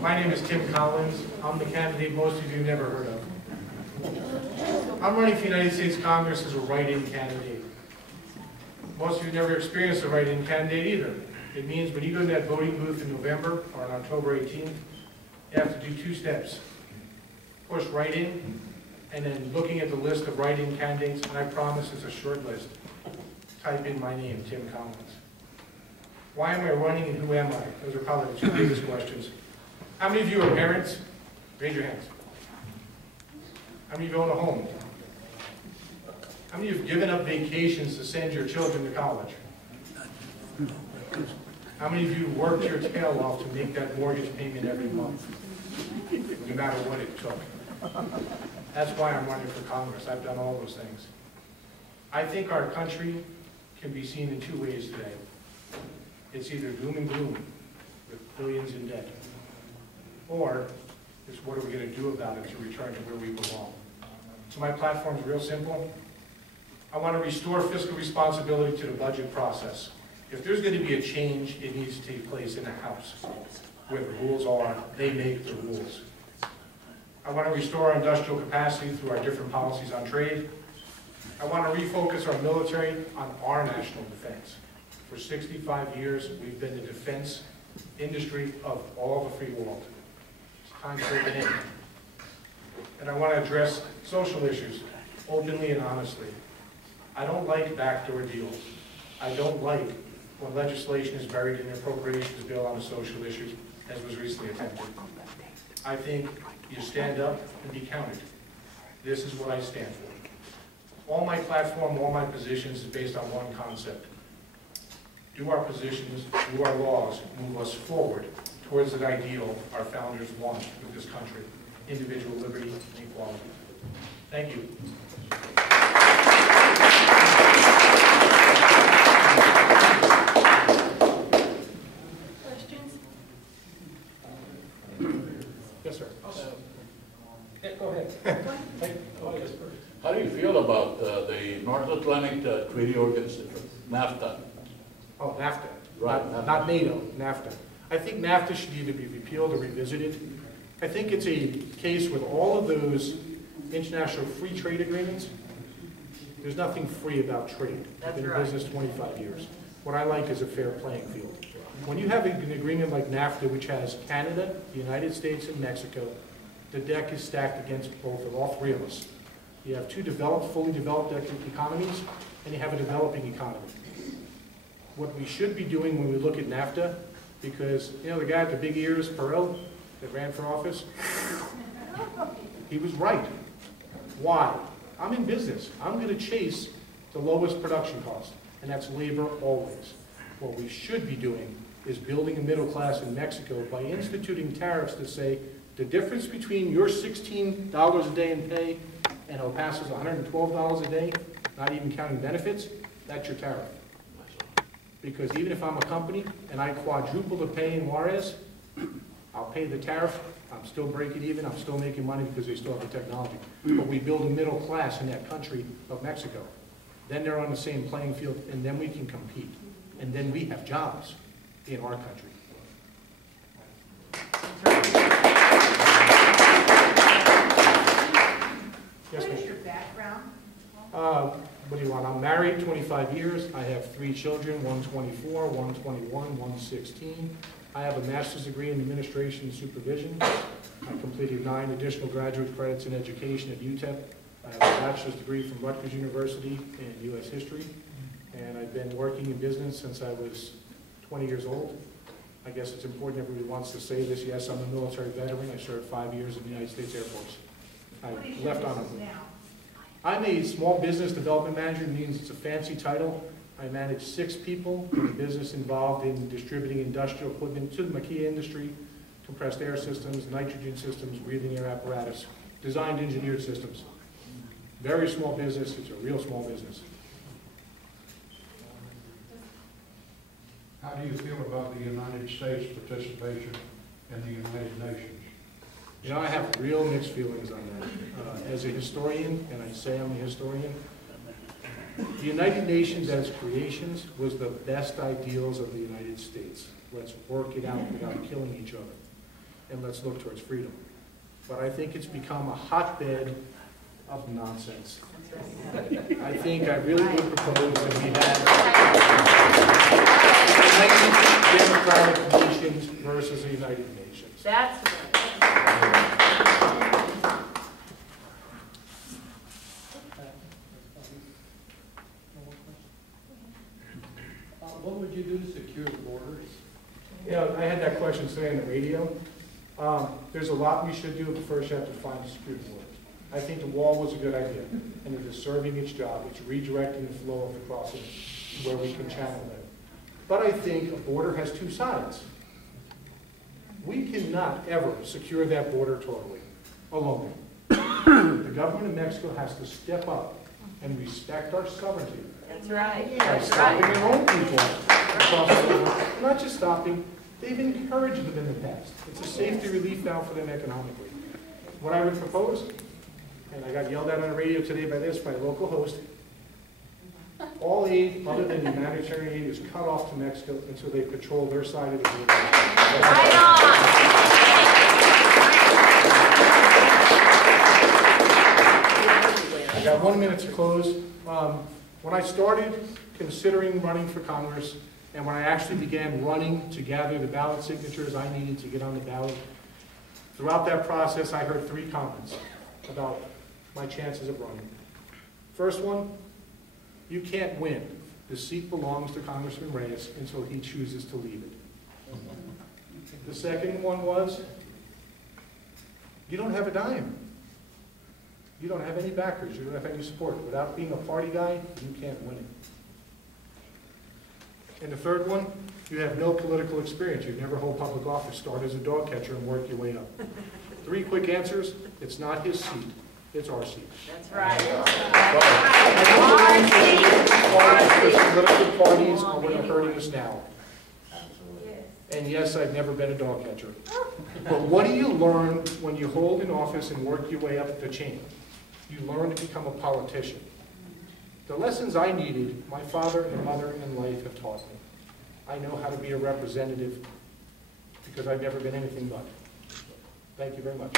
My name is Tim Collins. I'm the candidate most of you never heard of. I'm running for the United States Congress as a write-in candidate. Most of you never experienced a write-in candidate either. It means when you go to that voting booth in November or on October 18th, you have to do two steps. Push write-in, and then looking at the list of write-in candidates, and I promise it's a short list, type in my name, Tim Collins. Why am I running and who am I? Those are probably the two biggest questions. How many of you are parents? Raise your hands. How many of you own a home? How many of you have given up vacations to send your children to college? How many of you worked your tail off to make that mortgage payment every month? No matter what it took. That's why I'm running for Congress. I've done all those things. I think our country can be seen in two ways today. It's either doom and gloom with billions in debt, or it's what are we going to do about it to return to where we belong. So my platform is real simple. I want to restore fiscal responsibility to the budget process. If there's going to be a change, it needs to take place in the House, where the rules are, they make the rules. I want to restore our industrial capacity through our different policies on trade. I want to refocus our military on our national defense. For 65 years, we've been the defense industry of all the free world. It's time to take it in. And I want to address social issues openly and honestly. I don't like backdoor deals. I don't like when legislation is buried in the appropriations bill on a social issue, as was recently attempted. I think you stand up and be counted. This is what I stand for. All my platform, all my positions is based on one concept. Do our positions, do our laws move us forward towards an ideal our founders wanted with this country, individual liberty and equality. Thank you. Questions? Yes, sir. Yeah, go ahead. How do you feel about the North Atlantic Treaty Organization, NAFTA? Oh, NAFTA. Right. Not NATO, NAFTA. I think NAFTA should either be repealed or revisited. I think it's a case with all of those international free trade agreements. There's nothing free about trade. I've been in business 25 years. What I like is a fair playing field. When you have an agreement like NAFTA, which has Canada, the United States, and Mexico, the deck is stacked against both of all three of us. You have two fully developed economies, and you have a developing economy. What we should be doing when we look at NAFTA, because, you know, the guy with the big ears, Perot, that ran for office, he was right. Why? I'm in business. I'm going to chase the lowest production cost, and that's labor always. What we should be doing is building a middle class in Mexico by instituting tariffs that say the difference between your $16 a day in pay and El Paso's $112 a day, not even counting benefits, that's your tariff. Because even if I'm a company and I quadruple the pay in Juarez, I'll pay the tariff, I'm still breaking even, I'm still making money because they still have the technology. But we build a middle class in that country of Mexico. Then they're on the same playing field, and then we can compete. And then we have jobs in our country. Yes, what is your background? What do you want? I'm married 25 years. I have 3 children, one 24, one 21, one 16. I have a master's degree in administration and supervision. I completed 9 additional graduate credits in education at UTEP. I have a bachelor's degree from Rutgers University in U.S. history. And I've been working in business since I was 20 years old. I guess it's important everybody wants to say this. Yes, I'm a military veteran. I served 5 years in the United States Air Force. I left on it. I'm a small business development manager. It means it's a fancy title. I manage 6 people in a business involved in distributing industrial equipment to the maquila industry, compressed air systems, nitrogen systems, breathing air apparatus, designed engineered systems. Very small business. It's a real small business. How do you feel about the United States participation in the United Nations? You know, I have real mixed feelings on that. As a historian, and I say I'm a historian, the United Nations as creations was the best ideals of the United States. Let's work it out without killing each other. and let's look towards freedom. But I think it's become a hotbed of nonsense. I think I really would propose that we have democratic nations versus the United Nations. That's right. What would you do to secure the borders? You know, I had that question today on the radio. There's a lot we should do, but first you have to find secure borders. I think the wall was a good idea, and it is serving its job. It's redirecting the flow of the crossing where we can channel them. But I think a border has two sides. We cannot ever secure that border totally alone. The government of Mexico has to step up and respect our sovereignty. That's right. By That's stopping right. their own people across the border. Not just stopping, they've encouraged them in the past. It's a safety relief valve for them economically. What I would propose, and I got yelled at on the radio today by a local host, all aid other than humanitarian aid is cut off to Mexico until they patrol their side of the border. Right on. I got 1 minute to close. When I started considering running for Congress, and when I actually began running to gather the ballot signatures I needed to get on the ballot, throughout that process I heard 3 comments about my chances of running. First one, you can't win. The seat belongs to Congressman Reyes until he chooses to leave it. The second one was, you don't have a dime. You don't have any backers. You don't have any support. Without being a party guy, you can't win it. And the third one, you have no political experience. You've never held public office. Start as a dog catcher and work your way up. 3 quick answers. It's not his seat. It's our seat. That's right. Political parties are what are hurting us now. And yes, I've never been a dog catcher. But what do you learn when you hold an office and work your way up the chain? You learn to become a politician. The lessons I needed, my father and mother in life have taught me. I know how to be a representative because I've never been anything but. Thank you very much.